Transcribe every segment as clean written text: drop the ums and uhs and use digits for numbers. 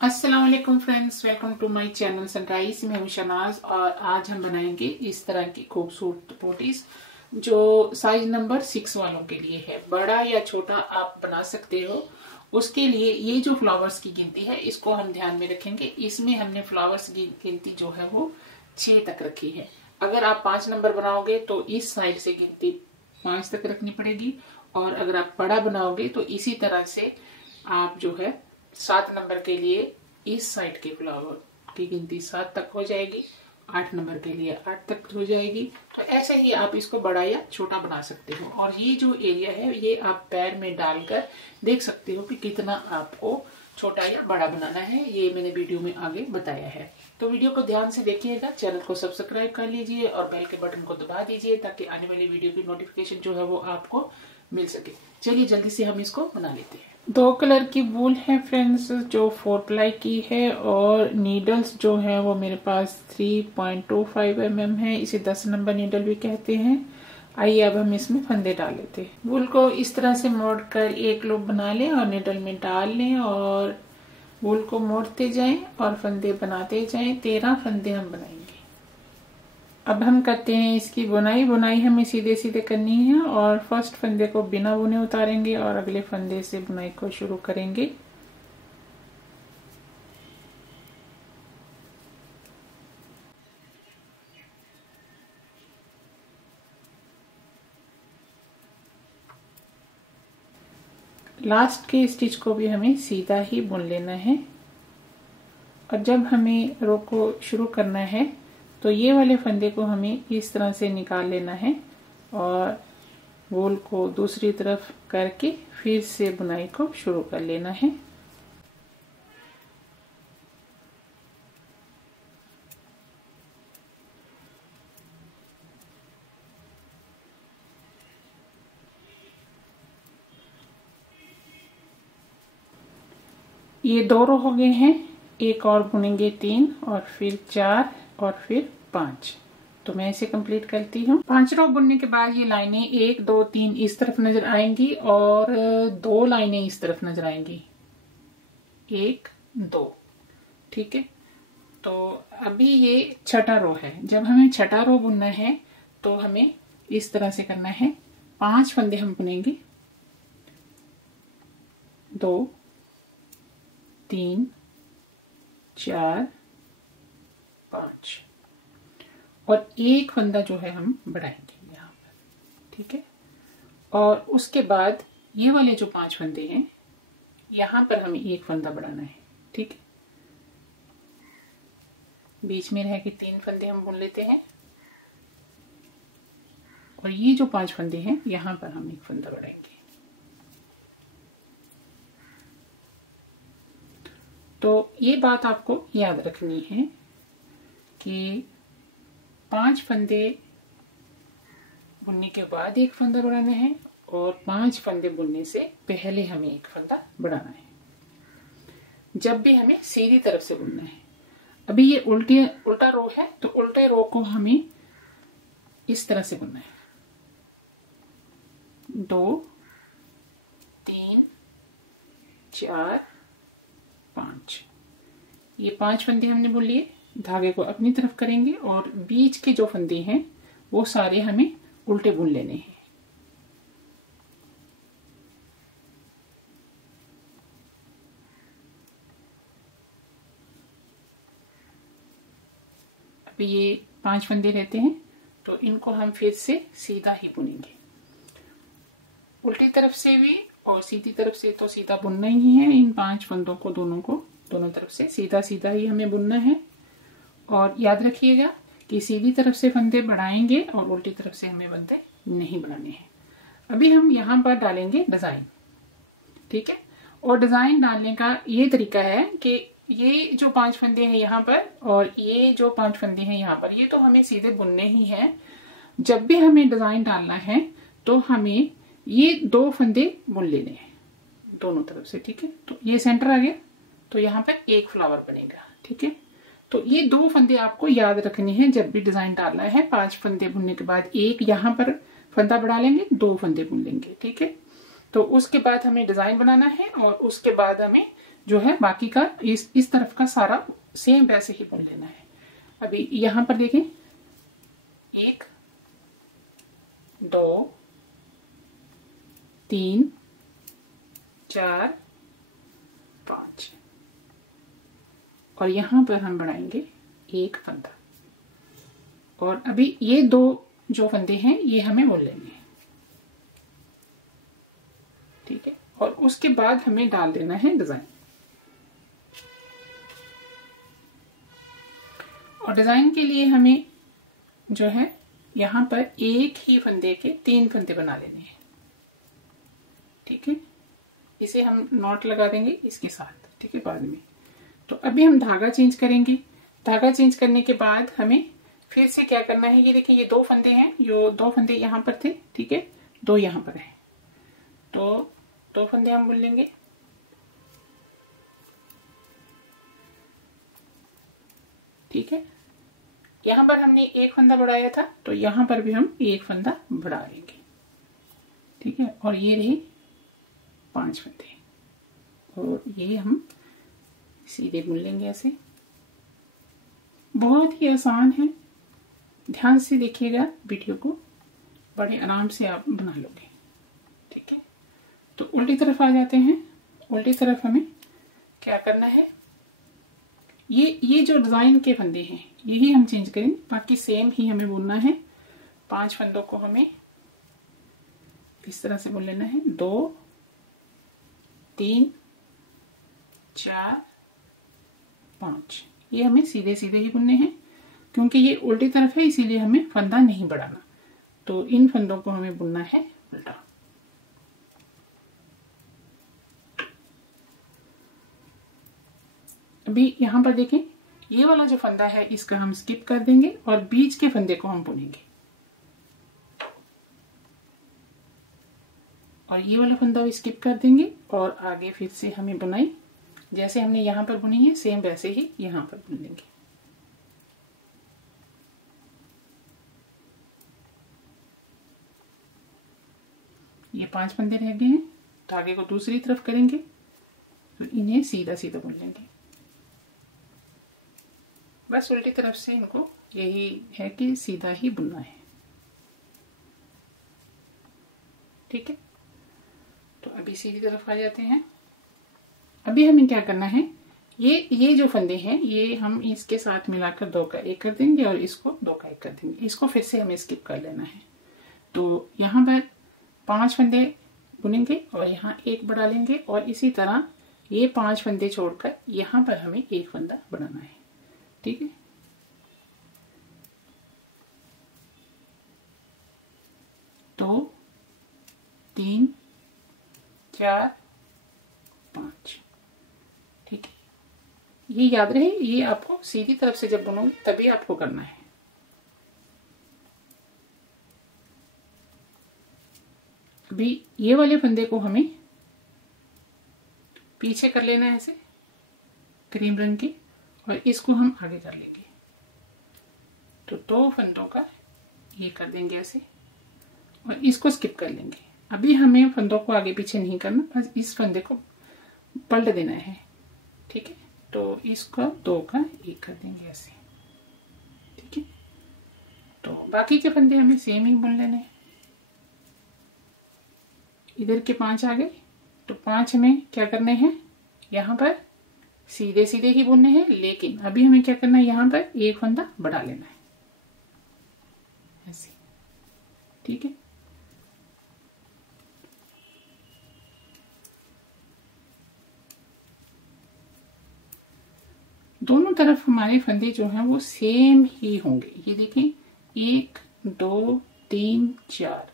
अस्सलाम वालेकुम friends, welcome to my channel Sunrise. मैं हूं शनाज और आज हम बनाएंगे इस तरह की खूबसूरत पोटीज जो साइज नंबर 6 वालों के लिए है। बड़ा या छोटा आप बना सकते हो। उसके लिए ये जो फ्लावर्स की गिनती है इसको हम ध्यान में रखेंगे। इसमें हमने फ्लावर्स की गिनती जो है वो 6 तक रखी है। अगर आप 5 नंबर बनाओगे तो इस साइड से गिनती 5 तक रखनी पड़ेगी, और अगर आप बड़ा बनाओगे तो इसी तरह से आप जो है 7 नंबर के लिए इस साइड के फ्लावर की गिनती 7 तक हो जाएगी, 8 नंबर के लिए 8 तक हो जाएगी। तो ऐसे ही आप इसको बड़ा या छोटा बना सकते हो। और ये जो एरिया है ये आप पैर में डालकर देख सकते हो कि कितना आपको छोटा या बड़ा बनाना है। ये मैंने वीडियो में आगे बताया है, तो वीडियो को ध्यान से देखिएगा। चैनल को सब्सक्राइब कर लीजिए और बेल के बटन को दबा दीजिए ताकि आने वाली वीडियो की नोटिफिकेशन जो है वो आपको मिल सके। चलिए जल्दी से हम इसको बना लेते हैं। 2 कलर की वूल है फ्रेंड्स जो 4 प्लाई की है, और नीडल्स जो है वो मेरे पास 3.25 mm है। इसे 10 नंबर नीडल भी कहते हैं। आइए अब हम इसमें फंदे डाल लेते हैं। वूल को इस तरह से मोड़ कर एक लूप बना लें और नीडल में डाल लें और वूल को मोड़ते जाएं और फंदे बनाते जाएं। 13 फंदे हम बनाएंगे। अब हम करते हैं इसकी बुनाई हमें सीधे सीधे करनी है, और फर्स्ट फंदे को बिना बुने उतारेंगे और अगले फंदे से बुनाई को शुरू करेंगे। लास्ट के स्टिच को भी हमें सीधा ही बुन लेना है, और जब हमें रो को शुरू करना है तो ये वाले फंदे को हमें इस तरह से निकाल लेना है और वूल को दूसरी तरफ करके फिर से बुनाई को शुरू कर लेना है। ये 2 रो हो गए हैं। एक और बुनेंगे 3 और फिर 4 और फिर 5। तो मैं इसे कंप्लीट करती हूँ। 5 रो बुनने के बाद ये लाइनें 1 2 3 इस तरफ नजर आएंगी और 2 लाइनें इस तरफ नजर आएंगी, 1 2। ठीक है, तो अभी ये छठा रो है। जब हमें छठा रो बुनना है तो हमें इस तरह से करना है। 5 फंदे हम बुनेंगे, 2 3 4 5, और एक फंदा जो है हम बढ़ाएंगे यहाँ पर। ठीक है, और उसके बाद ये वाले जो 5 फंदे हैं यहाँ पर हमें एक फंदा बढ़ाना है। ठीक है, बीच में रह के 3 फंदे हम बुन लेते हैं, और ये जो 5 फंदे हैं यहाँ पर हम एक फंदा बढ़ाएंगे। तो ये बात आपको याद रखनी है कि 5 फंदे बुनने के बाद एक फंदा बढ़ाना है, और 5 फंदे बुनने से पहले हमें एक फंदा बढ़ाना है जब भी हमें सीधी तरफ से बुनना है। अभी ये उल्टा रो है, तो उल्टे रो को हमें इस तरह से बुनना है। 2 3 4 5, ये 5 फंदे हमने बुन लिए। धागे को अपनी तरफ करेंगे और बीच के जो फंदे हैं वो सारे हमें उल्टे बुन लेने हैं। अभी ये 5 फंदे रहते हैं, तो इनको हम फिर से सीधा ही बुनेंगे। उल्टी तरफ से भी और सीधी तरफ से तो सीधा बुनना ही है। इन 5 फंदों को दोनों तरफ से सीधा सीधा ही हमें बुनना है। और याद रखिएगा कि सीधी तरफ से फंदे बढ़ाएंगे और उल्टी तरफ से हमें फंदे नहीं बनाने हैं। अभी हम यहाँ पर डालेंगे डिजाइन। ठीक है, और डिजाइन डालने का ये तरीका है कि ये जो 5 फंदे हैं यहाँ पर और ये जो 5 फंदे हैं यहाँ पर, ये तो हमें सीधे बुनने ही हैं। जब भी हमें डिजाइन डालना है तो हमें ये 2 फंदे बुन लेने हैं दोनों तरफ से। ठीक है, तो ये सेंटर आ गया, तो यहाँ पर एक फ्लावर बनेगा। ठीक है, तो ये 2 फंदे आपको याद रखने हैं जब भी डिजाइन डालना है। 5 फंदे बुनने के बाद एक यहाँ पर फंदा बढ़ा लेंगे, 2 फंदे बुन लेंगे। ठीक है, तो उसके बाद हमें डिजाइन बनाना है और उसके बाद हमें जो है बाकी का इस तरफ का सारा सेम वैसे ही बुन लेना है। अभी यहां पर देखें 1 2 3 4 5 और यहां पर हम बढ़ाएंगे एक फंदा। और अभी ये 2 जो फंदे हैं ये हमें बुन लेंगे, ठीक है। और उसके बाद हमें डाल देना है डिजाइन। और डिजाइन के लिए हमें जो है यहां पर एक ही फंदे के 3 फंदे बना लेने हैं, ठीक है। इसे हम नॉट लगा देंगे इसके साथ, ठीक है, बाद में। तो अभी हम धागा चेंज करेंगे। धागा चेंज करने के बाद हमें फिर से क्या करना है, ये देखिए ये 2 फंदे हैं, जो 2 फंदे यहां पर थे, ठीक है, 2 यहां पर हैं, तो 2 फंदे हम बुन लेंगे। ठीक है, यहां पर हमने एक फंदा बढ़ाया था, तो यहां पर भी हम एक फंदा बढ़ा लेंगे, ठीक है। और ये रहे 5 फंदे, और ये हम सीधे बुन लेंगे ऐसे। बहुत ही आसान है, ध्यान से देखिएगा वीडियो को, बड़े आराम से आप बना लोगे, ठीक है। तो उल्टी तरफ आ जाते हैं। उल्टी तरफ हमें क्या करना है, ये जो डिजाइन के फंदे हैं यही हम चेंज करेंगे, बाकी सेम ही हमें बुनना है। 5 फंदों को हमें इस तरह से बुन लेना है, 2 3 4 5। ये हमें सीधे सीधे ही बुनने हैं, क्योंकि ये उल्टी तरफ है इसीलिए हमें फंदा नहीं बढ़ाना। तो इन फंदों को हमें बुनना है उल्टा। अभी यहां पर देखें, ये वाला जो फंदा है इसका हम स्किप कर देंगे और बीच के फंदे को हम बुनेंगे। और ये वाला फंदा भी स्किप कर देंगे और आगे फिर से हमें बुनाई जैसे हमने यहां पर बुनी है सेम वैसे ही यहां पर बुन लेंगे। ये 5 फंदे रह गए हैं, धागे को दूसरी तरफ करेंगे, तो इन्हें सीधा सीधा बुन लेंगे। बस उल्टी तरफ से इनको यही है कि सीधा ही बुनना है, ठीक है। तो अभी सीधी तरफ आ जाते हैं। अभी हमें क्या करना है, ये जो फंदे हैं ये हम इसके साथ मिलाकर 2 का 1 कर देंगे और इसको 2 का 1 कर देंगे। इसको फिर से हमें स्किप कर लेना है। तो यहाँ पर 5 फंदे बुनेंगे और यहाँ 1 बढ़ा लेंगे, और इसी तरह ये 5 फंदे छोड़कर यहाँ पर हमें 1 फंदा बढ़ाना है, ठीक है। तो 3 4 5, ठीक है। ये याद रहे, ये आपको सीधी तरफ से जब बुनोगे तभी आपको करना है। अभी ये वाले फंदे को हमें पीछे कर लेना है ऐसे क्रीम रंग के, और इसको हम आगे कर लेंगे। तो 2 फंदों का ये कर देंगे ऐसे और इसको स्किप कर लेंगे। अभी हमें फंदों को आगे पीछे नहीं करना, बस इस फंदे को पलट देना है, ठीक है। तो इसको 2 का 1 कर देंगे ऐसे, ठीक है। तो बाकी के फंदे हमें सेम ही बुन लेने हैं। इधर के 5 आ गए, तो 5 हमें क्या करने हैं, यहाँ पर सीधे सीधे ही बुनने हैं, लेकिन अभी हमें क्या करना है, यहाँ पर 1 फंदा बढ़ा लेना है ऐसे, ठीक है। दोनों तरफ हमारे फंदे जो हैं वो सेम ही होंगे। ये देखें 1 2 3 4,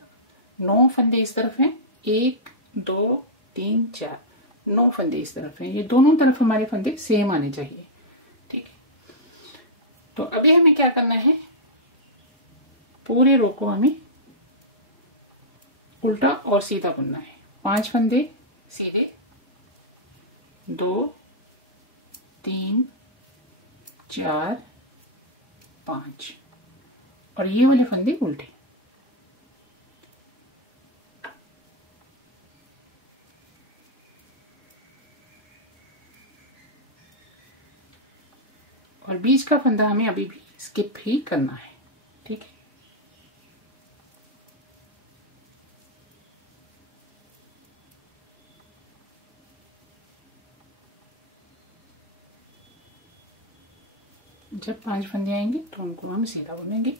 9 फंदे इस तरफ हैं, 1 2 3 4, 9 फंदे इस तरफ हैं। ये दोनों तरफ हमारे फंदे सेम आने चाहिए, ठीक है। तो अभी हमें क्या करना है, पूरे रो को हमें उल्टा और सीधा बुनना है। 5 फंदे सीधे, 2 3 4 5, और ये वाले फंदे उल्टे। और बीच का फंदा हमें अभी भी स्किप ही करना है। ठीक है, जब 5 फंदे आएंगे तो उनको हम सीधा बुनेंगे।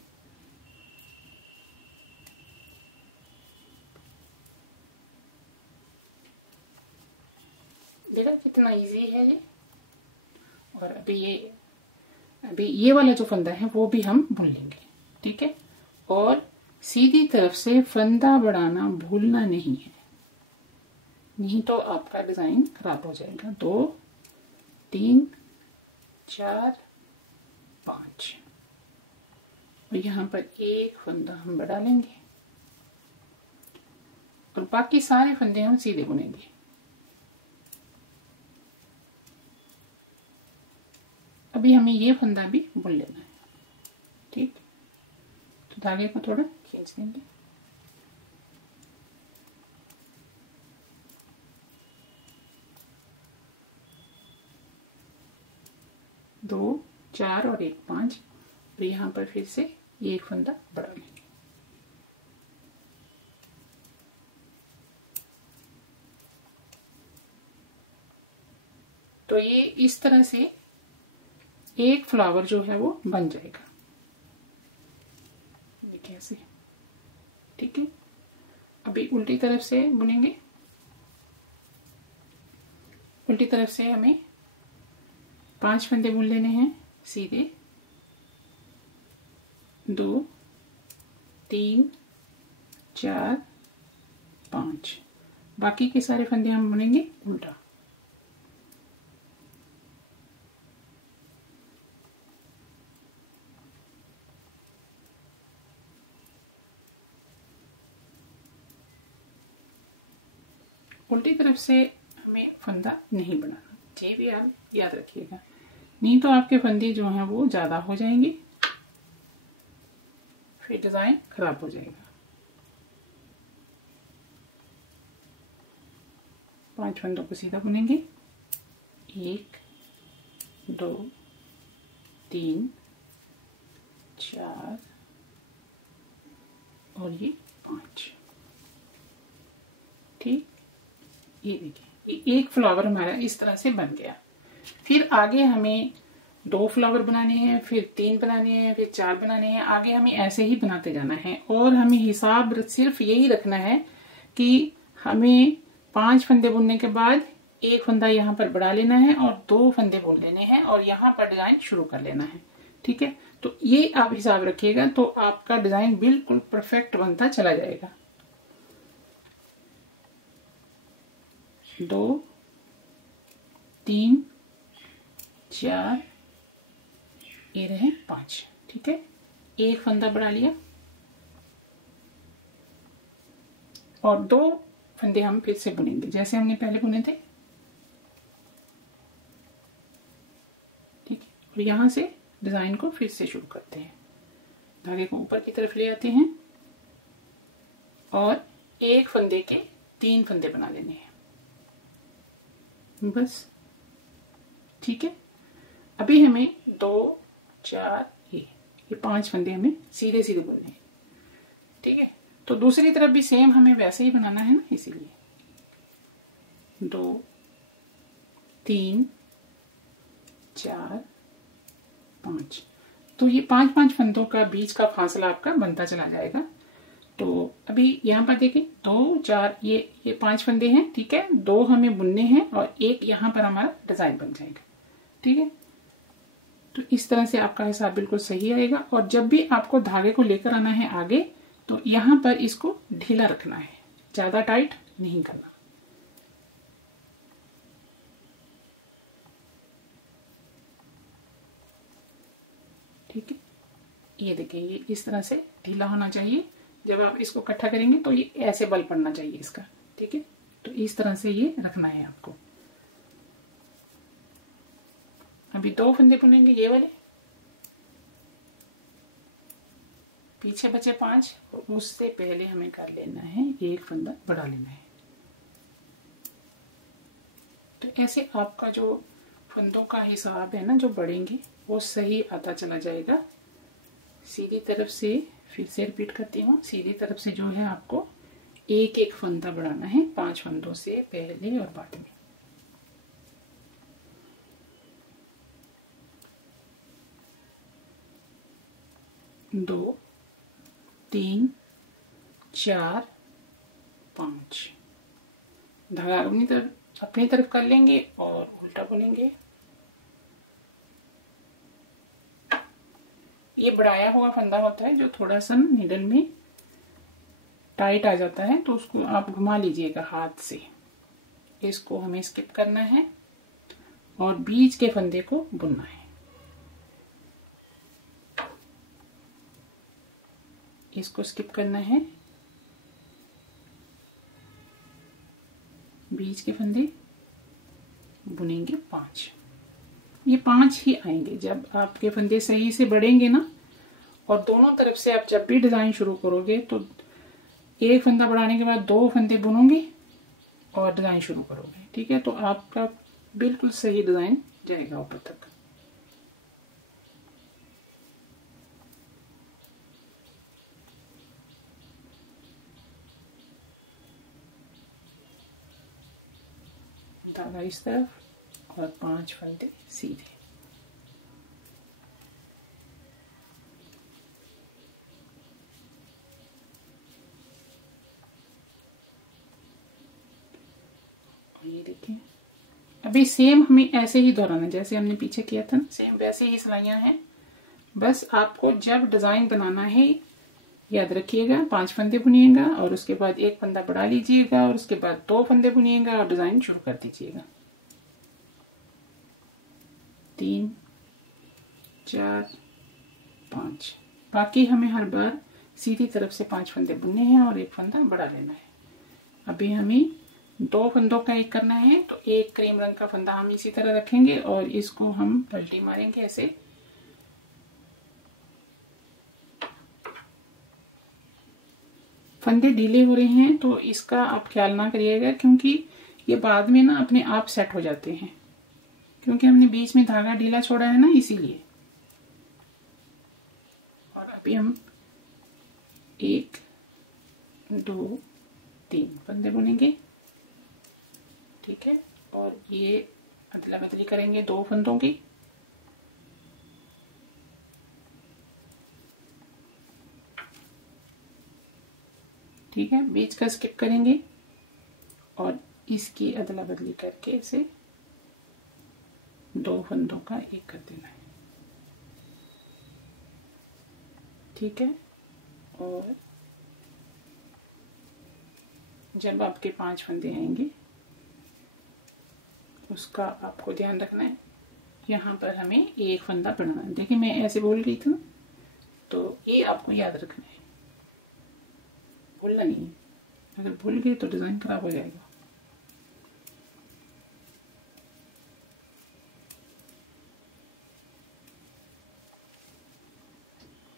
देखा कितना इजी है ये। और अभी ये वाला जो फंदा है वो भी हम बुन लेंगे। ठीक है, और सीधी तरफ से फंदा बढ़ाना भूलना नहीं है, नहीं तो आपका डिजाइन खराब हो जाएगा। 2 3 4 5 और यहाँ पर एक फंदा हम बढ़ा लेंगे और बाकी सारे फंदे हम सीधे बुनेंगे। अभी हमें ये फंदा भी बुन लेना है। ठीक, तो धागे को थोड़ा खींच देंगे। दो 4 और 1 5 और यहाँ पर फिर से ये एक फंदा बढ़ा लेंगे। तो ये इस तरह से एक फ्लावर जो है वो बन जाएगा। ये कैसे? ठीक है, अभी उल्टी तरफ से बुनेंगे। उल्टी तरफ से हमें 5 फंदे बुन लेने हैं सीधे। 2 3 4 5 बाकी के सारे फंदे हम बुनेंगे उल्टा। उल्टी तरफ से हमें फंदा नहीं बनाना, ये भी आप याद रखिएगा, नहीं तो आपके फंदे जो हैं वो ज्यादा हो जाएंगे, फिर डिजाइन खराब हो जाएगा। 5 फंदों को सीधा बुनेंगे। 1 2 3 4 और ये 5। ठीक, ये देखिए एक फ्लावर हमारा इस तरह से बन गया। फिर आगे हमें 2 फ्लावर बनाने हैं, फिर 3 बनाने हैं, फिर 4 बनाने हैं। आगे हमें ऐसे ही बनाते जाना है और हमें हिसाब सिर्फ यही रखना है कि हमें 5 फंदे बुनने के बाद एक फंदा यहाँ पर बढ़ा लेना है और 2 फंदे बुन लेने हैं और यहाँ पर डिजाइन शुरू कर लेना है। ठीक है, तो ये आप हिसाब रखिएगा तो आपका डिजाइन बिल्कुल परफेक्ट बनता चला जाएगा। 2 3 4 ये रहे 5। ठीक है, एक फंदा बढ़ा लिया और 2 फंदे हम फिर से बुनेंगे जैसे हमने पहले बुने थे। ठीक है, और यहां से डिजाइन को फिर से शुरू करते हैं। धागे को ऊपर की तरफ ले आते हैं और एक फंदे के 3 फंदे बना लेने हैं बस। ठीक है, अभी हमें 2 4 ये 5 फंदे हमें सीधे सीधे बुनने हैं। ठीक है, तो दूसरी तरफ भी सेम हमें वैसे ही बनाना है ना, इसीलिए 2 3 4 5 तो ये 5 फंदों का बीच का फासला आपका बनता चला जाएगा। तो अभी यहाँ पर देखिए 2 4 ये 5 फंदे हैं। ठीक है, 2 हमें बुनने हैं और एक यहाँ पर हमारा डिजाइन बन जाएगा। ठीक है, तो इस तरह से आपका हिसाब बिल्कुल सही आएगा। और जब भी आपको धागे को लेकर आना है आगे तो यहाँ पर इसको ढीला रखना है, ज्यादा टाइट नहीं करना। ठीक है, ये देखिए ये इस तरह से ढीला होना चाहिए। जब आप इसको इकट्ठा करेंगे तो ये ऐसे बल पड़ना चाहिए इसका। ठीक है, तो इस तरह से ये रखना है आपको। अभी 2 फंदे बुनेंगे ये वाले, पीछे बचे 5 और उससे पहले हमें कर लेना है एक फंदा बढ़ा लेना है। तो ऐसे आपका जो फंदों का हिसाब है ना जो बढ़ेंगे वो सही आता चला जाएगा। सीधी तरफ से फिर से रिपीट करती हूँ, सीधी तरफ से जो है आपको एक एक फंदा बढ़ाना है 5 फंदों से पहले और बाद में। दो, 3, 4, 5। धागा अपनी तरफ कर लेंगे और उल्टा बुनेंगे। ये बढ़ाया हुआ फंदा होता है जो थोड़ा सा निडल में टाइट आ जाता है, तो उसको आप घुमा लीजिएगा हाथ से। इसको हमें स्किप करना है और बीच के फंदे को बुनना है। इसको स्किप करना है, बीच के फंदे बुनेंगे 5। ये 5 ही आएंगे। जब आपके फंदे सही से बढ़ेंगे ना, और दोनों तरफ से आप जब भी डिजाइन शुरू करोगे तो एक फंदा बढ़ाने के बाद 2 फंदे बुनोगे और डिजाइन शुरू करोगे। ठीक है, तो आपका बिल्कुल सही डिजाइन जाएगा ऊपर तक। धागा इस तरफ और 5 फंदे सीधे। ये देखिए, अभी सेम हमें ऐसे ही दोहराना, जैसे हमने पीछे किया था ना, सेम वैसे ही सिलाइयां हैं। बस आपको जब डिजाइन बनाना है याद रखिएगा 5 फंदे बुनिएगा और उसके बाद एक फंदा बढ़ा लीजिएगा और उसके बाद 2 फंदे बुनिएगा और डिजाइन शुरू कर दीजिएगा। 3, 4, 5। बाकी हमें हर बार सीधी तरफ से 5 फंदे बुनने हैं और एक फंदा बढ़ा लेना है। अभी हमें 2 फंदों का एक करना है, तो एक क्रीम रंग का फंदा हम इसी तरह रखेंगे और इसको हम पलटी मारेंगे ऐसे। फंदे ढीले हो रहे हैं तो इसका आप ख्याल ना करिएगा, क्योंकि ये बाद में ना अपने आप सेट हो जाते हैं, क्योंकि हमने बीच में धागा ढीला छोड़ा है ना, इसीलिए। और अभी हम 1, 2, 3 फंदे बुनेंगे। ठीक है, और ये अदला बदली करेंगे 2 फंदों की। ठीक है, बीच का स्किप करेंगे और इसकी अदला बदली करके इसे 2 फंदों का एक कर देना है। ठीक है, और जब आपके 5 फंदे आएंगे उसका आपको ध्यान रखना है। यहाँ पर हमें एक फंदा बढ़ाना है। देखिए मैं ऐसे बोल रही थी, तो ये आपको याद रखना है, भूलना नहीं है। अगर भूल गए तो डिजाइन खराब हो जाएगा।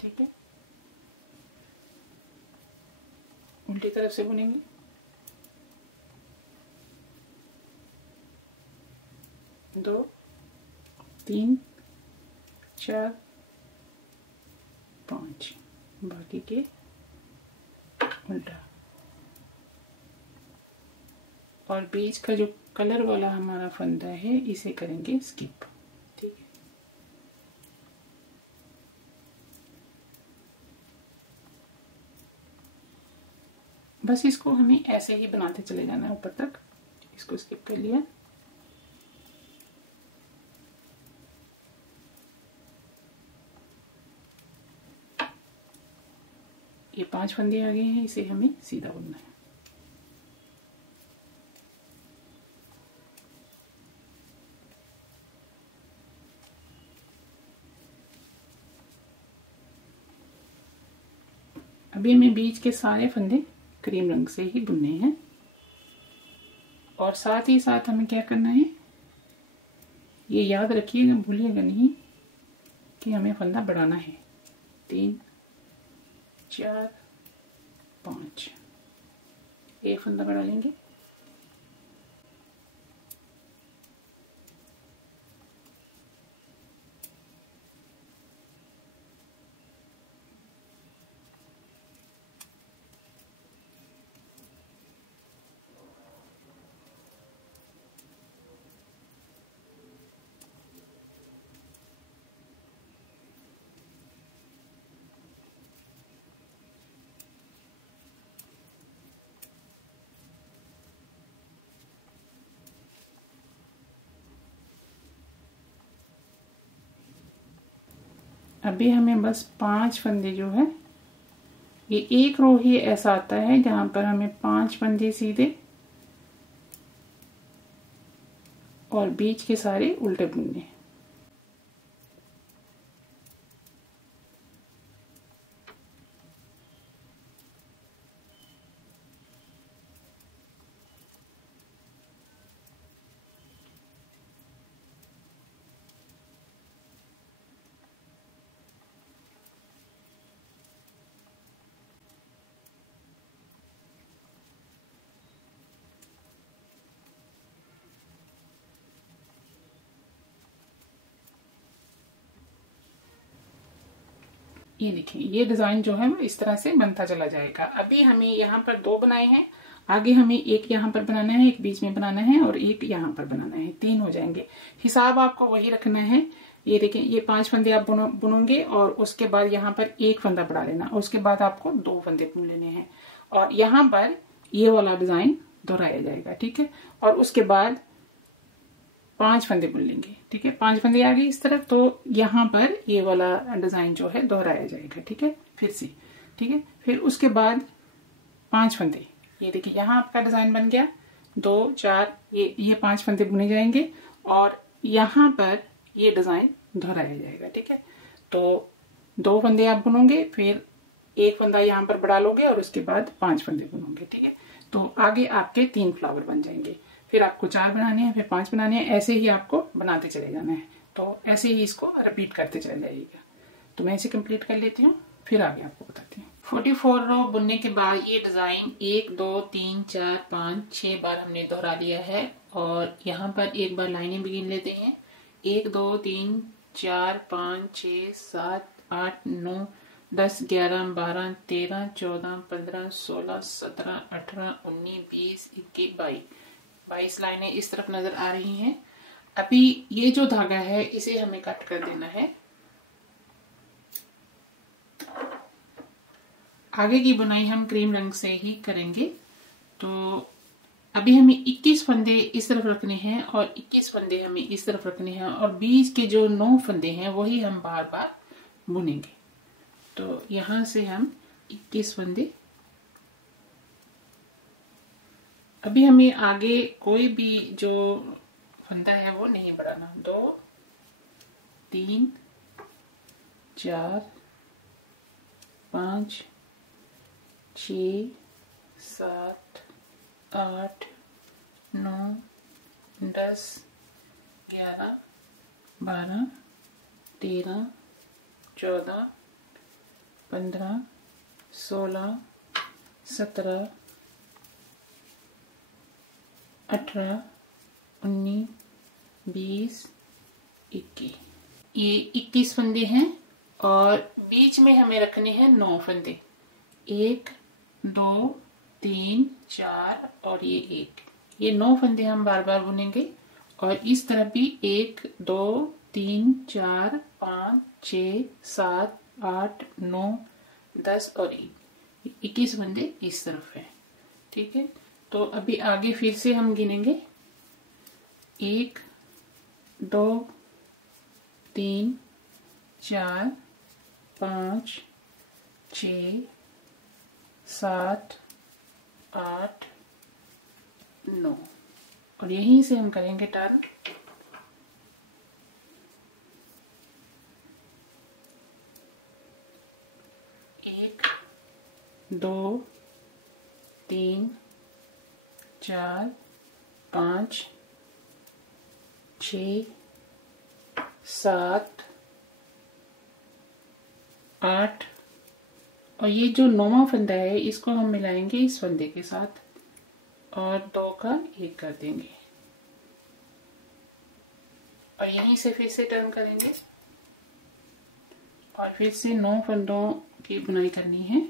ठीक है, उल्टी तरफ से बुनेंगे। दो, 3, 4, 5, बाकी के उल्टा। और बीच का जो कलर वाला हमारा फंदा है इसे करेंगे स्किप। ठीक है, बस इसको हमें ऐसे ही बनाते चले जाना है ऊपर तक। इसको स्किप कर लिया। ये 5 फंदे आ गए हैं, इसे हमें सीधा बुनना है। अभी हमें बीच के सारे फंदे क्रीम रंग से ही बुनने हैं और साथ ही साथ हमें क्या करना है, ये याद रखिएगा, भूलिएगा नहीं कि हमें फंदा बढ़ाना है। 3, 4, 5, एक फंदा बढ़ा लेंगे। अभी हमें बस 5 फंदे जो है, ये एक रो ही ऐसा आता है जहां पर हमें 5 फंदे सीधे और बीच के सारे उल्टे बुनने हैं। ये देखिए, ये डिजाइन जो है वो इस तरह से बनता चला जाएगा। अभी हमें यहाँ पर 2 बनाए हैं, आगे हमें एक यहाँ पर बनाना है, एक बीच में बनाना है और एक यहाँ पर बनाना है, 3 हो जाएंगे। हिसाब आपको वही रखना है। ये देखिए, ये 5 फंदे आप बुनोगे और उसके बाद यहाँ पर एक फंदा बढ़ा लेना, उसके बाद आपको 2 फंदे बुन लेने हैं और यहाँ पर ये वाला डिजाइन दोहराया जाएगा। ठीक है, और उसके बाद 5 फंदे बुन लेंगे। ठीक है, 5 फंदे आ गए इस तरफ, तो यहाँ पर ये वाला डिजाइन जो है दोहराया जाएगा। ठीक है, फिर से। ठीक है, फिर उसके बाद 5 फंदे, ये देखिए यहाँ आपका डिजाइन बन गया। 2 4 ये 5 फंदे बुने जाएंगे और यहाँ पर ये डिजाइन दोहराया जाएगा। ठीक है, तो 2 फंदे आप बुनोगे, फिर एक फंदा यहाँ पर बढ़ा लोगे और उसके बाद 5 फंदे बुनोगे। ठीक है, तो आगे आपके 3 फ्लावर बन जाएंगे। फिर आपको 4 बनाने हैं, फिर 5 बनाने हैं, ऐसे ही आपको बनाते चले जाना है। तो ऐसे ही इसको रिपीट करते चले जाइएगा। तो मैं इसे कंप्लीट कर लेती हूँ, फिर आगे आपको बताती हूँ। 44 रो बुनने के बाद ये डिजाइन 1 2 3 4 5 6 बार हमने दोहरा लिया है और यहाँ पर एक बार लाइनें भी गिन लेते हैं। 1 2 3 4 5 6 7 8 9 10 11 12 13 14 15 16 17 18 19 20 21 22 लाइनें इस तरफ नजर आ रही हैं। अभी ये जो धागा है इसे हमें कट कर देना है। आगे की बुनाई हम क्रीम रंग से ही करेंगे। तो अभी हमें 21 फंदे इस तरफ रखने हैं और 21 फंदे हमें इस तरफ रखने हैं और बीच के जो 9 फंदे हैं वही हम बार बार बुनेंगे। तो यहां से हम 21 फंदे, अभी हमें आगे कोई भी जो फंदा है वो नहीं बढ़ाना। 2 3 4 5 6 7 8 9 10 11 12 13 14 15 16 17 18 19 20 21, ये 21 फंदे हैं और बीच में हमें रखने हैं 9 फंदे। 1 2 3 4 और ये 1, ये 9 फंदे हम बार बार बुनेंगे और इस तरफ भी 1 2 3 4 5 6 7 8 9 10 और 1, 21 फंदे इस तरफ है। ठीक है, तो अभी आगे फिर से हम गिनेंगे। 1 2 3 4 5 6 7 8 9 और यहीं से हम करेंगे टर्न। एक 2 3 4 5 6 7 8 और ये जो 9वां फंदा है इसको हम मिलाएंगे इस फंदे के साथ और 2 का 1 कर देंगे और यहीं से फिर से टर्न करेंगे और फिर से 9 फंदों की बुनाई करनी है।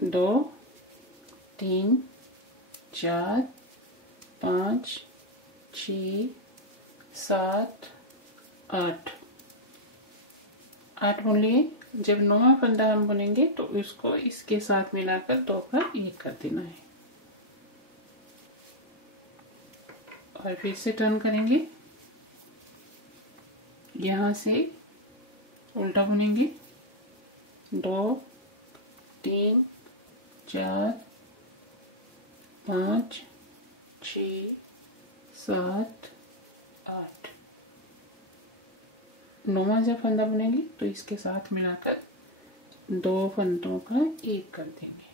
2 3 4 5 6 7 8 बुन लिए। जब 9वां फंदा हम बुनेंगे तो इसको इसके साथ मिलाकर 2 का 1 कर देना है और फिर से टर्न करेंगे। यहाँ से उल्टा बुनेंगे। 2 3 4 5 6 7 8, 9वां जब फंदा बुनेंगे तो इसके साथ मिलाकर 2 फंदों का एक कर देंगे।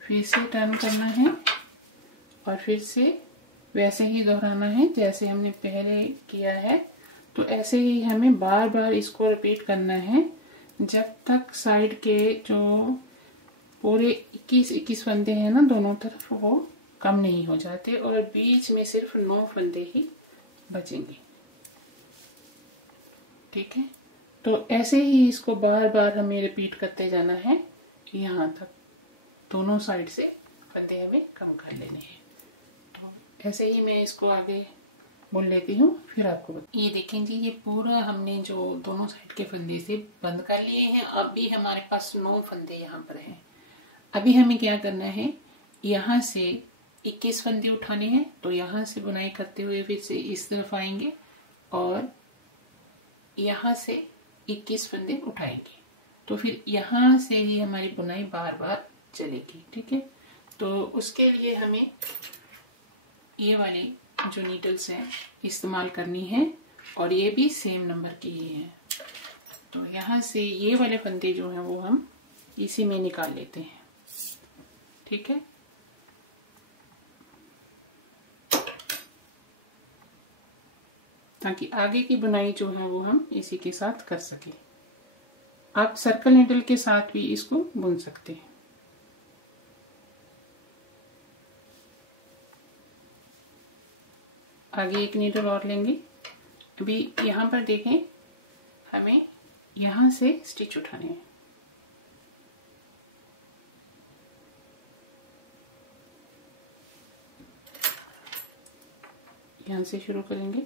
फिर से टर्न करना है और फिर से वैसे ही दोहराना है जैसे हमने पहले किया है। तो ऐसे ही हमें बार बार इसको रिपीट करना है जब तक साइड के जो पूरे 21 फंदे हैं ना दोनों तरफ वो कम नहीं हो जाते और बीच में सिर्फ 9 फंदे ही बचेंगे। ठीक है, तो ऐसे ही इसको बार बार हमें रिपीट करते जाना है यहाँ तक दोनों साइड से फंदे हमें कम कर लेने हैं। तो ऐसे ही मैं इसको आगे बुन लेती हूँ फिर आपको ये देखें जी, ये पूरा हमने जो दोनों साइड के फंदे से बंद कर लिए हैं। अभी हमारे पास 9 फंदे यहाँ पर हैं। अभी हमें क्या करना है, यहाँ से 21 फंदे उठाने हैं। तो यहाँ से बुनाई करते हुए फिर से इस तरफ आएंगे और यहाँ से 21 फंदे उठाएंगे। तो फिर यहाँ से ही हमारी बुनाई बार बार चलेगी। ठीक है, तो उसके लिए हमें ये वाली जो नीडल्स हैं इस्तेमाल करनी है और ये भी सेम नंबर की ही हैं। तो यहाँ से ये वाले फंदे जो हैं वो हम इसी में निकाल लेते हैं। ठीक है, ताकि आगे की बुनाई जो है वो हम इसी के साथ कर सकें। आप सर्कल नीडल के साथ भी इसको बुन सकते हैं। आगे एक नीडल और लेंगे। अभी यहाँ पर देखें, हमें यहाँ से स्टिच उठाने हैं। यहाँ से शुरू करेंगे।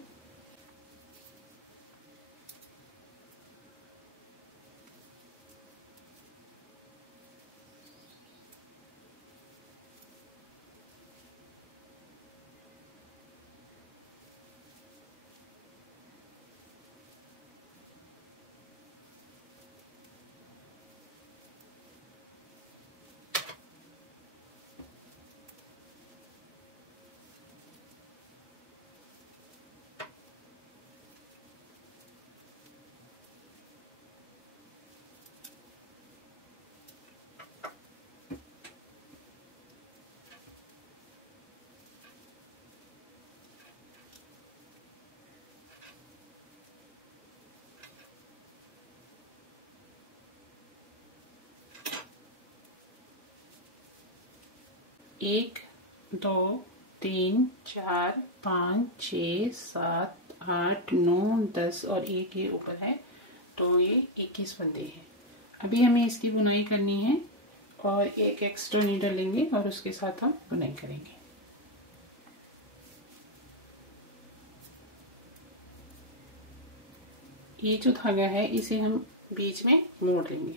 एक 2 3 4 5 6 7 8 9 10 और एक ये ऊपर है। तो ये 21 फंदे हैं। अभी हमें इसकी बुनाई करनी है और एक एक्स्ट्रा नीडल लेंगे और उसके साथ हम बुनाई करेंगे। ये जो धागा है इसे हम बीच में मोड़ लेंगे।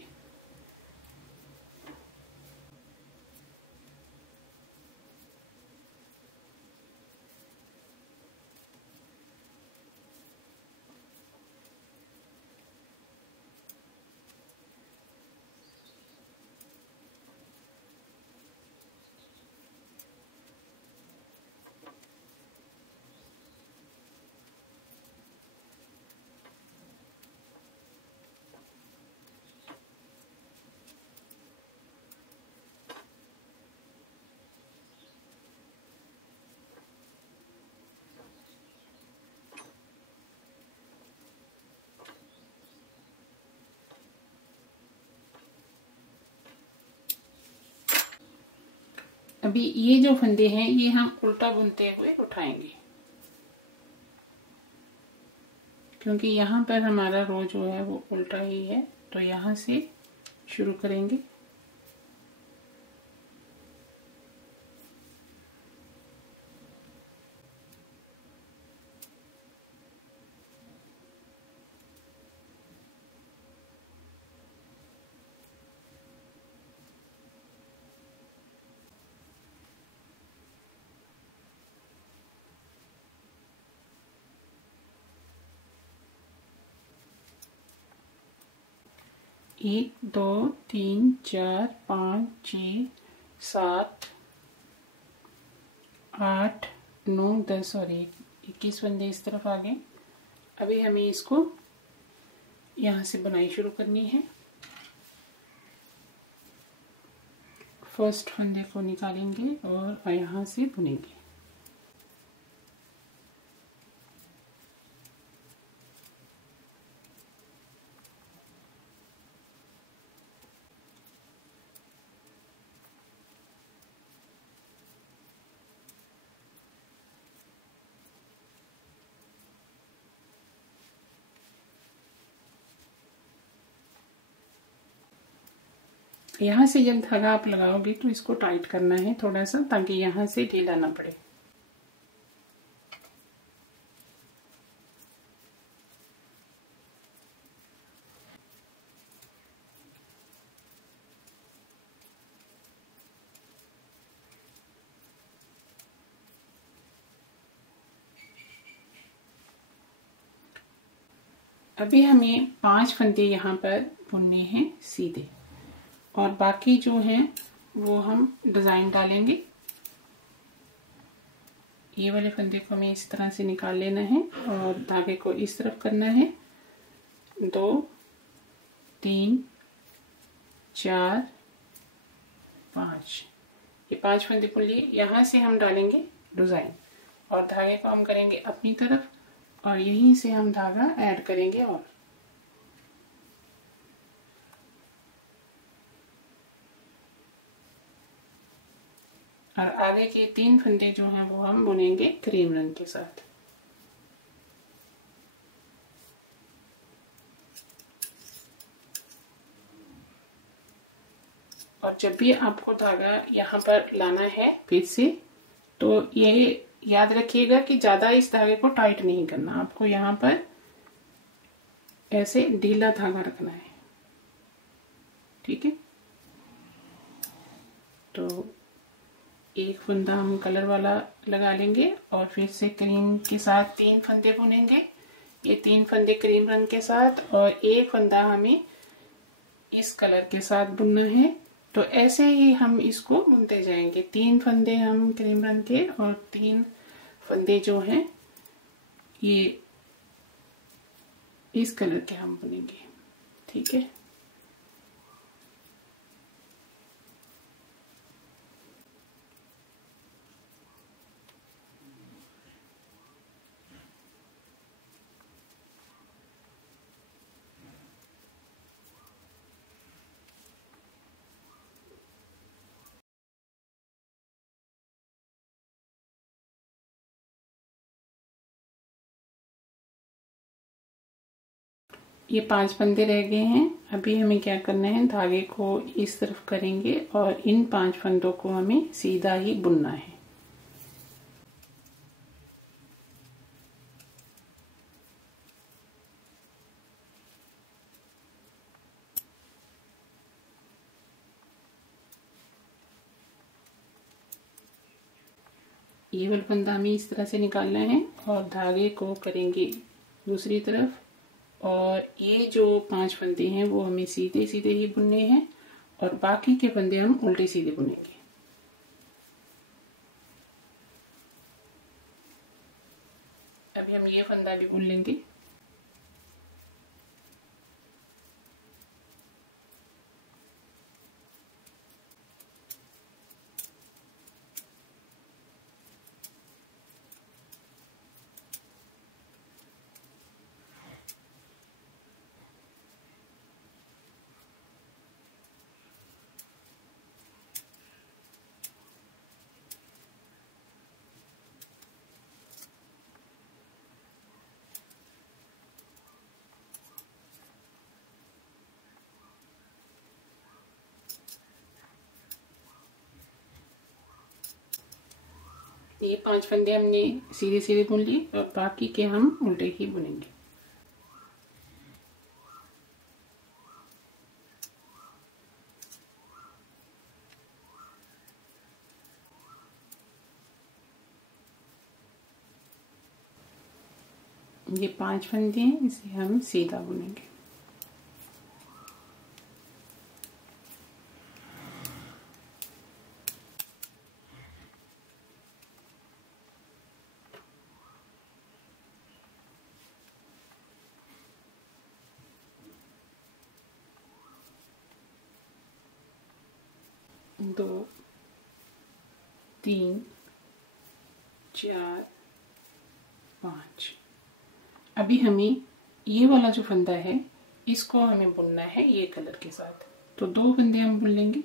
अभी ये जो फंदे हैं ये हम उल्टा बुनते हुए उठाएंगे, क्योंकि यहाँ पर हमारा रो जो है वो उल्टा ही है। तो यहाँ से शुरू करेंगे। 1 2 3 4 5 6 7 8 9 10 और 21 फंदे इस तरफ आ गए। अभी हमें इसको यहाँ से बुनाई शुरू करनी है। फर्स्ट फंदे को निकालेंगे और यहाँ से बुनेंगे। यहाँ से जब धागा आप लगाओगे तो इसको टाइट करना है थोड़ा सा, ताकि यहाँ से ढीला ना पड़े। अभी हमें 5 फंदे यहाँ पर बुनने हैं सीधे, और बाकी जो हैं वो हम डिज़ाइन डालेंगे। ये वाले फंदे को हमें इस तरह से निकाल लेना है और धागे को इस तरफ करना है। 2 3 4 5, ये 5 फंदे बुन लिए। यहाँ से हम डालेंगे डिज़ाइन और धागे को हम करेंगे अपनी तरफ, और यहीं से हम धागा ऐड करेंगे। और आगे के 3 फंदे जो हैं वो हम बुनेंगे क्रीम रंग के साथ। और जब भी आपको धागा यहाँ पर लाना है फिर से, तो ये याद रखिएगा कि ज्यादा इस धागे को टाइट नहीं करना, आपको यहाँ पर ऐसे ढीला धागा रखना है। ठीक है, तो एक फंदा हम कलर वाला लगा लेंगे और फिर से क्रीम के साथ 3 फंदे बुनेंगे। ये 3 फंदे क्रीम रंग के साथ और एक फंदा हमें इस कलर के साथ बुनना है। तो ऐसे ही हम इसको बुनते जाएंगे। 3 फंदे हम क्रीम रंग के और 3 फंदे जो हैं ये इस कलर के हम बुनेंगे। ठीक है, ये 5 फंदे रह गए हैं। अभी हमें क्या करना है, धागे को इस तरफ करेंगे और इन 5 फंदों को हमें सीधा ही बुनना है। ये वाला फंदा हमें इस तरह से निकालना है और धागे को करेंगे दूसरी तरफ, और ये जो 5 फंदे हैं वो हमें सीधे सीधे ही बुनने हैं और बाकी के फंदे हम उल्टे सीधे बुनेंगे। अभी हम ये फंदा भी बुन लेंगे। ये 5 फंदे हमने सीधे सीधे बुन लिए और बाकी के हम उल्टे ही बुनेंगे। ये 5 फंदे हैं, इसे हम सीधा बुनेंगे। 2 3 4 5। अभी हमें ये वाला जो फंदा है इसको हमें बुनना है ये कलर के साथ, तो 2 फंदे हम बुन लेंगे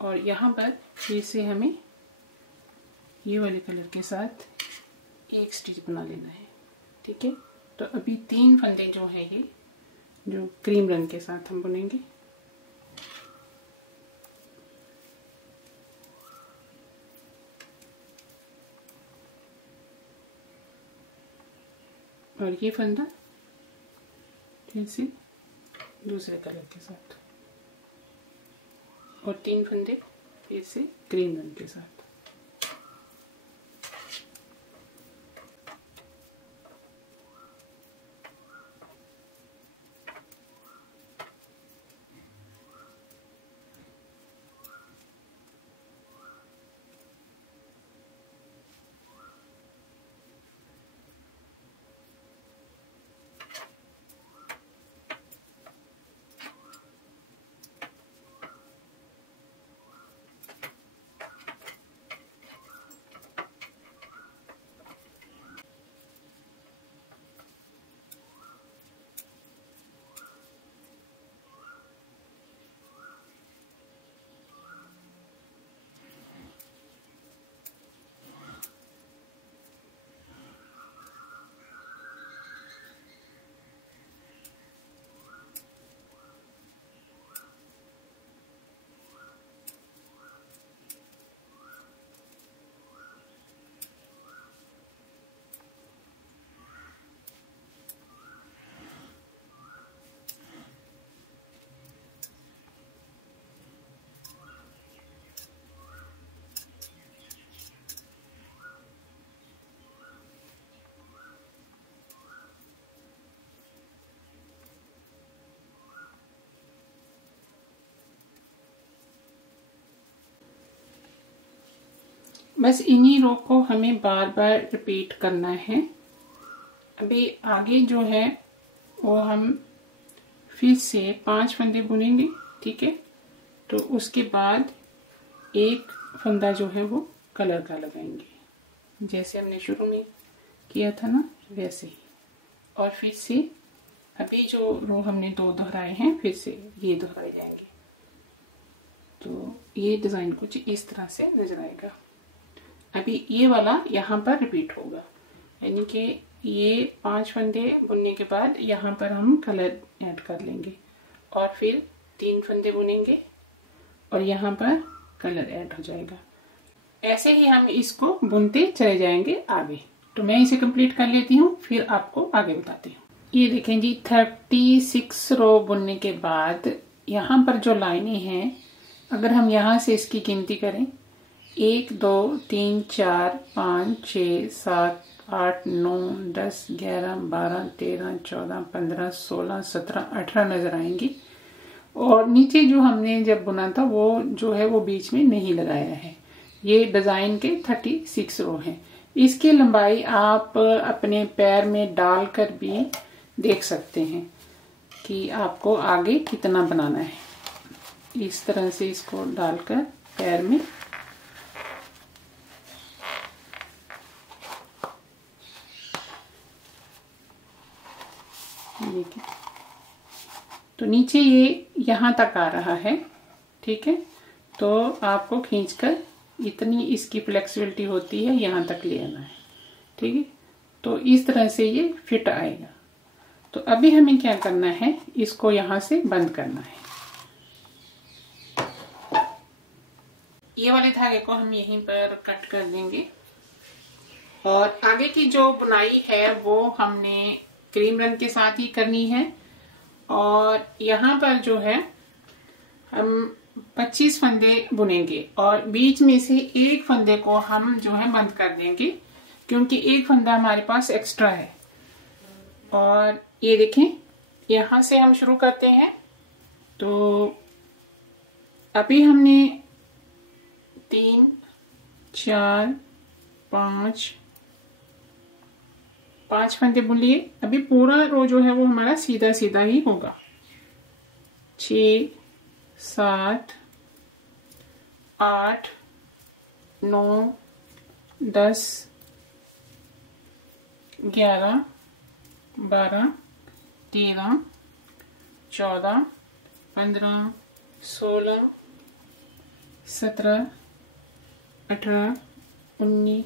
और यहाँ पर फिर से हमें ये वाले कलर के साथ एक स्टिच बना लेना है। ठीक है, तो अभी 3 फंदे जो है ये जो क्रीम रंग के साथ हम बुनेंगे। और ये फंदा फिर से दूसरे कलर के साथ और 3 फंदे फिर से क्रीम रंग के साथ। बस इन्हीं रो को हमें बार बार रिपीट करना है। अभी आगे जो है वो हम फिर से 5 फंदे बुनेंगे। ठीक है, तो उसके बाद एक फंदा जो है वो कलर का लगाएंगे, जैसे हमने शुरू में किया था ना वैसे ही। और फिर से अभी जो रो हमने 2 दोहराए हैं फिर से ये दोहराए जाएंगे, तो ये डिज़ाइन कुछ इस तरह से नजर आएगा। अभी ये वाला यहाँ पर रिपीट होगा, यानी कि ये 5 फंदे बुनने के बाद यहाँ पर हम कलर ऐड कर लेंगे और फिर 3 फंदे बुनेंगे और यहाँ पर कलर ऐड हो जाएगा। ऐसे ही हम इसको बुनते चले जाएंगे आगे। तो मैं इसे कंप्लीट कर लेती हूँ, फिर आपको आगे बताती हूँ। ये देखें जी, 36 रो बुनने के बाद यहाँ पर जो लाइनें हैं, अगर हम यहाँ से इसकी गिनती करें 1 2 3 4 5 6 7 8 9 10 11 12 13 14 15 16 17 18 नजर आएंगी। और नीचे जो हमने जब बुना था वो जो है वो बीच में नहीं लगाया है। ये डिजाइन के 36 रो हैं। इसकी लंबाई आप अपने पैर में डालकर भी देख सकते हैं कि आपको आगे कितना बनाना है। इस तरह से इसको डालकर पैर में देखिए, तो नीचे ये यहाँ तक आ रहा है। ठीक है, तो आपको खींचकर इतनी इसकी फ्लेक्सिबिलिटी होती है यहाँ तक ले आना है। ठीक है, तो इस तरह से ये फिट आएगा। तो अभी हमें क्या करना है, इसको यहाँ से बंद करना है। ये वाले धागे को हम यहीं पर कट कर देंगे और आगे की जो बुनाई है वो हमने क्रीम रंग के साथ ही करनी है। और यहाँ पर जो है हम 25 फंदे बुनेंगे और बीच में से एक फंदे को हम जो है बंद कर देंगे, क्योंकि एक फंदा हमारे पास एक्स्ट्रा है। और ये देखें, यहाँ से हम शुरू करते हैं। तो अभी हमने 3 4 5 फंदे बुन लिए। अभी पूरा रो जो है वो हमारा सीधा सीधा ही होगा। 6 7 8 9 10 11 12 13 14 15 16 17 18 19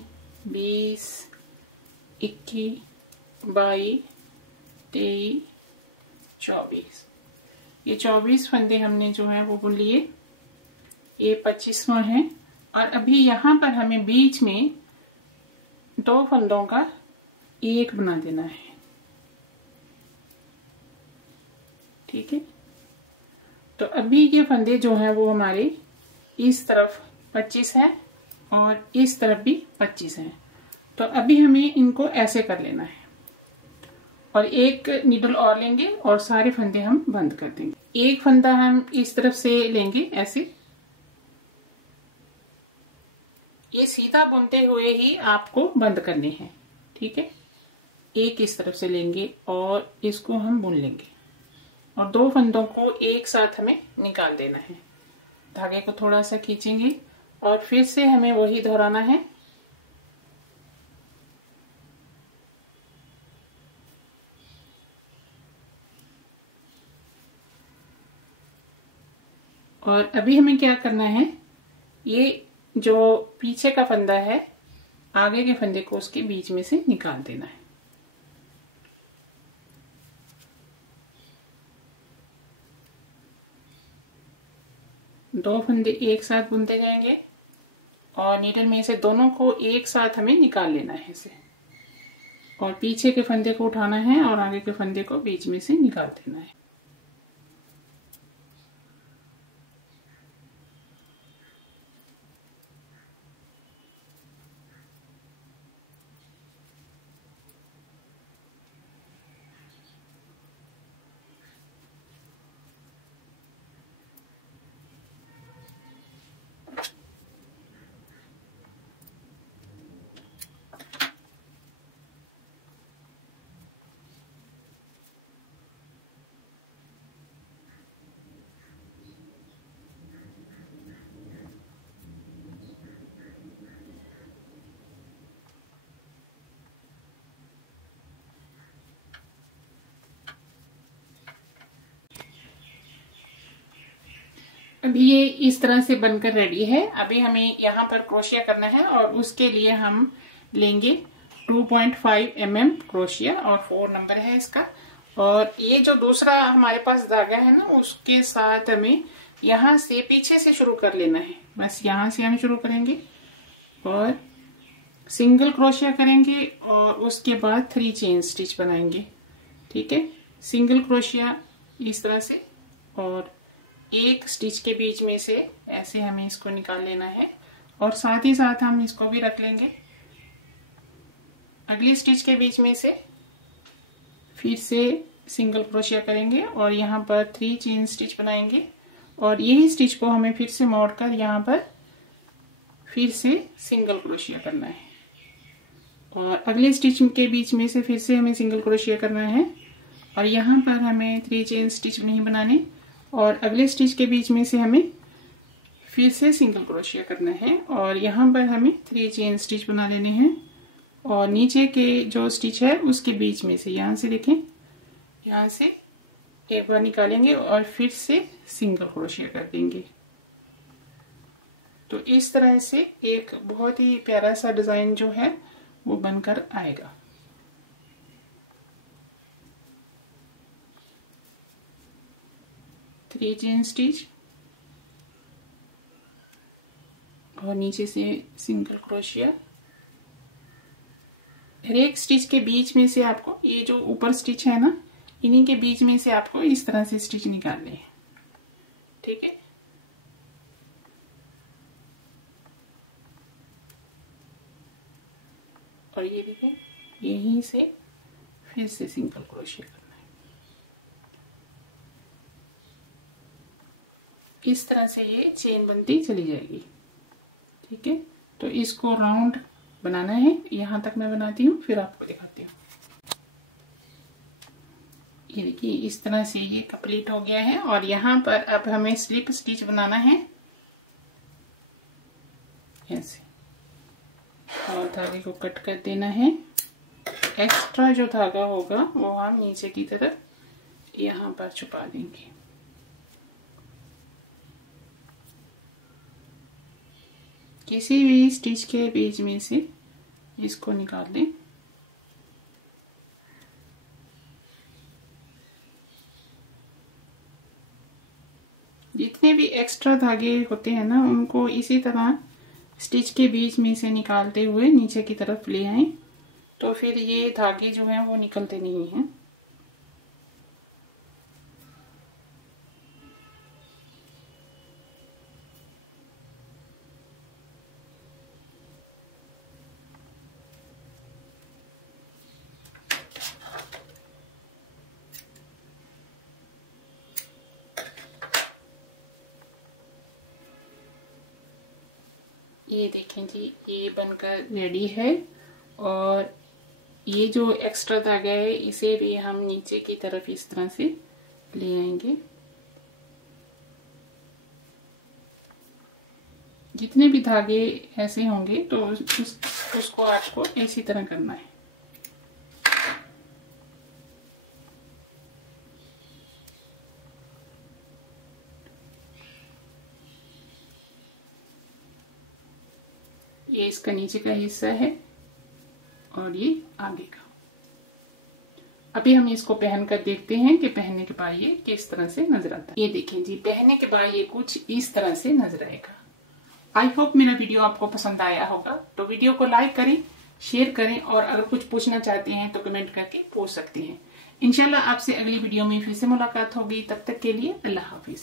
20 21 22 23 24। ये 24 फंदे हमने जो है वो बुन लिए। ये 25वां है और अभी यहाँ पर हमें बीच में 2 फंदों का एक बना देना है। ठीक है, तो अभी ये फंदे जो है वो हमारे इस तरफ 25 है और इस तरफ भी 25 है। तो अभी हमें इनको ऐसे कर लेना है और एक नीडल और लेंगे और सारे फंदे हम बंद कर देंगे। एक फंदा हम इस तरफ से लेंगे ऐसे, ये सीधा बुनते हुए ही आपको बंद करने हैं। ठीक है, एक इस तरफ से लेंगे और इसको हम बुन लेंगे और 2 फंदों को एक साथ हमें निकाल देना है। धागे को थोड़ा सा खींचेंगे और फिर से हमें वही दोहराना है। और अभी हमें क्या करना है, ये जो पीछे का फंदा है आगे के फंदे को उसके बीच में से निकाल देना है। दो फंदे एक साथ बुनते जाएंगे और नीडल में से दोनों को एक साथ हमें निकाल लेना है इसे, और पीछे के फंदे को उठाना है और आगे के फंदे को बीच में से निकाल देना है। अभी ये इस तरह से बनकर रेडी है। अभी हमें यहाँ पर क्रोशिया करना है और उसके लिए हम लेंगे 2.5 mm क्रोशिया और 4 नंबर है इसका। और ये जो दूसरा हमारे पास धागा है ना, उसके साथ हमें यहाँ से पीछे से शुरू कर लेना है। बस यहाँ से हम शुरू करेंगे और सिंगल क्रोशिया करेंगे और उसके बाद 3 चेन स्टिच बनाएंगे। ठीक है, सिंगल क्रोशिया इस तरह से और एक स्टिच के बीच में से ऐसे हमें इसको निकाल लेना है और साथ ही साथ हम इसको भी रख लेंगे। अगली स्टिच के बीच में से फिर से सिंगल क्रोशिया करेंगे और यहाँ पर 3 चेन स्टिच बनाएंगे और यही स्टिच को हमें फिर से मोड़कर यहाँ पर फिर से सिंगल क्रोशिया करना है और अगले स्टिच के बीच में से फिर से हमें सिंगल क्रोशिया करना है और यहाँ पर हमें 3 चेन स्टिच नहीं बनाने और अगले स्टिच के बीच में से हमें फिर से सिंगल क्रोशिया करना है और यहाँ पर हमें 3 चेन स्टिच बना लेने हैं और नीचे के जो स्टिच है उसके बीच में से यहाँ से देखें, यहाँ से एक बार निकालेंगे और फिर से सिंगल क्रोशिया कर देंगे। तो इस तरह से एक बहुत ही प्यारा सा डिजाइन जो है वो बनकर आएगा। थ्री चेन स्टिच और नीचे से सिंगल क्रोशिया। हर एक स्टिच के बीच में से आपको ये जो ऊपर स्टिच है ना, इन्हीं के बीच में से आपको इस तरह से स्टिच निकालने हैं। ठीक है, और ये देखिए यहीं से फिर से सिंगल क्रोशिया करना है। इस तरह से ये चेन बनती चली जाएगी। ठीक है, तो इसको राउंड बनाना है। यहाँ तक मैं बनाती हूँ फिर आपको दिखाती हूँ। ये देखिए इस तरह से ये कंप्लीट हो गया है। और यहाँ पर अब हमें स्लिप स्टिच बनाना है ऐसे, और धागे को कट कर देना है। एक्स्ट्रा जो धागा होगा वो हम नीचे की तरफ यहाँ पर छुपा देंगे। किसी भी स्टिच के बीच में से इसको निकाल दें। जितने भी एक्स्ट्रा धागे होते हैं ना, उनको इसी तरह स्टिच के बीच में से निकालते हुए नीचे की तरफ ले आएं, तो फिर ये धागे जो हैं वो निकलते नहीं हैं। ये देखें जी, ये बनकर रेडी है। और ये जो एक्स्ट्रा धागा है इसे भी हम नीचे की तरफ इस तरह से ले आएंगे। जितने भी धागे ऐसे होंगे तो उसको आपको इसी तरह करना है। ये इसका नीचे का हिस्सा है और ये आगे का। अभी हम इसको पहन कर देखते हैं कि पहनने के बाद ये किस तरह से नजर आता है। ये देखें जी, पहनने के बाद ये कुछ इस तरह से नजर आएगा। आई होप मेरा वीडियो आपको पसंद आया होगा। तो वीडियो को लाइक करें, शेयर करें, और अगर कुछ पूछना चाहते हैं तो कमेंट करके पूछ सकते हैं। इंशाल्लाह आपसे अगली वीडियो में फिर से मुलाकात होगी। तब तक के लिए अल्लाह हाफिज।